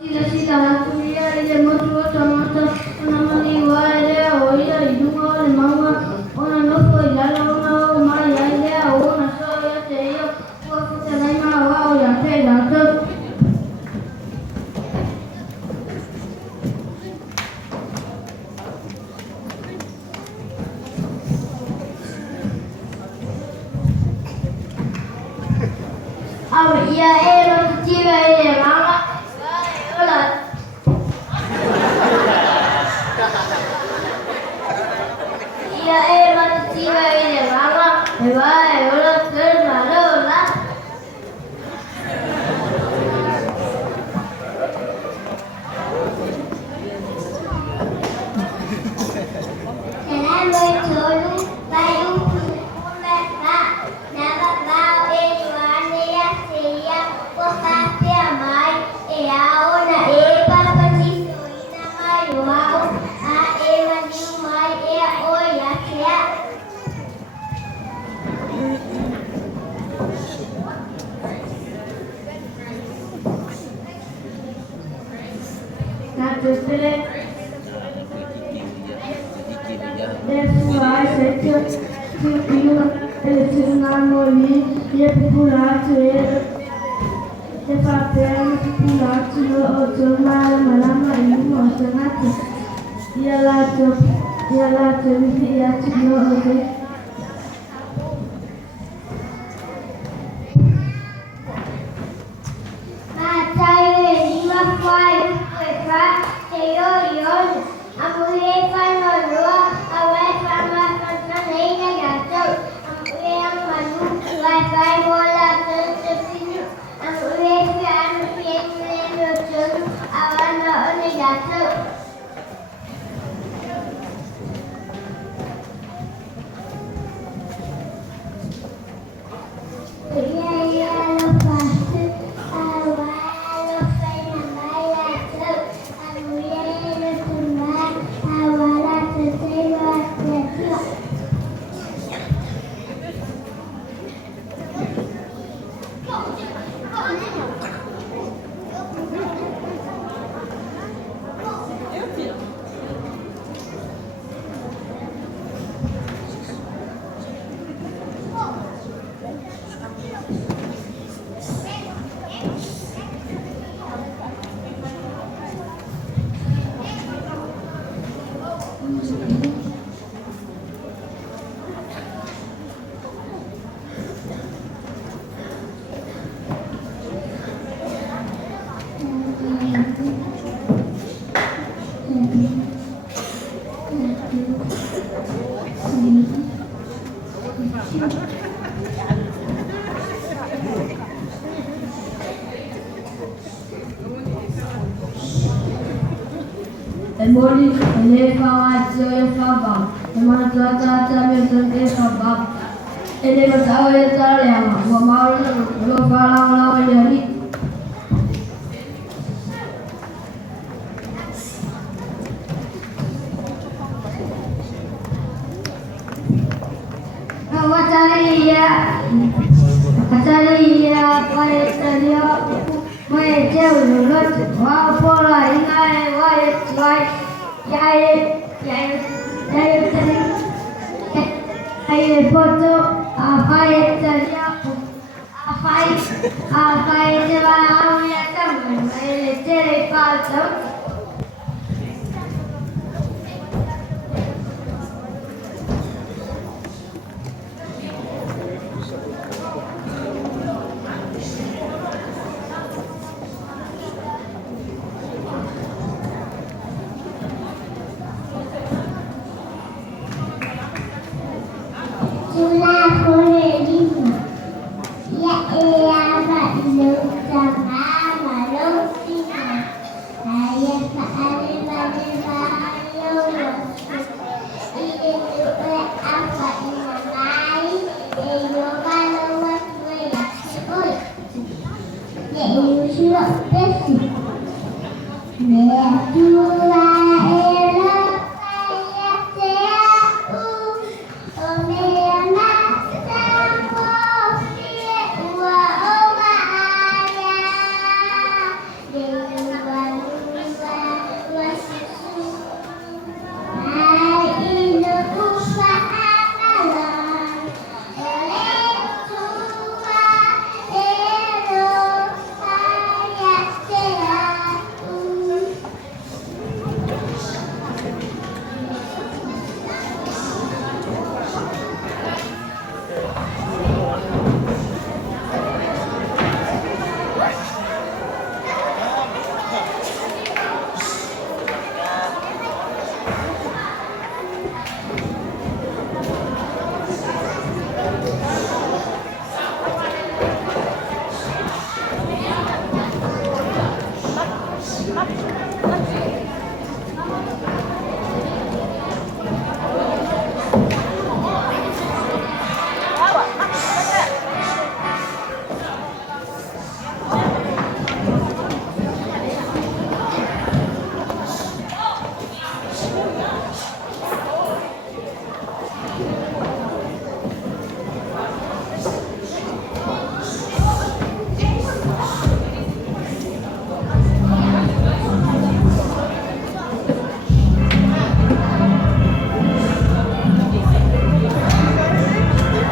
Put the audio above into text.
Sila kuliah ile motu tamata unamani wale oya idunga le maua ona nofo yala ona o maya ile ona so ya teyo kwa kutana ma wao ya tega to Awe ia ero tiba ile mama hola ia ero tiba ile mama hola terma hola Kenapa dulu bayu kumeka nama bau ejuane ya sia pokapia mai aona papa ciso ina mai wao a mani mai oya sia Natusele Dessuai seja Tupiu Eletrinamoli Yepurato De papel Purato Otomar Malama Imu Osanati Yalato Viatu Ode Matai Lima Fai Pepa Teorion Amule Panoloa Awai Fama Fantaneina Gato Amule Amanu Wi-Fi Mola Tertepinu Amule Fianu Fienu Tunu Awana One Gato Emoli elefa faba emanata mesante faba ele matao etale ama mamau lo fala yari Kataria paetaria mai teu lot wa pola ingai wai Hai foto paetaria paetaria ya tamu tele pato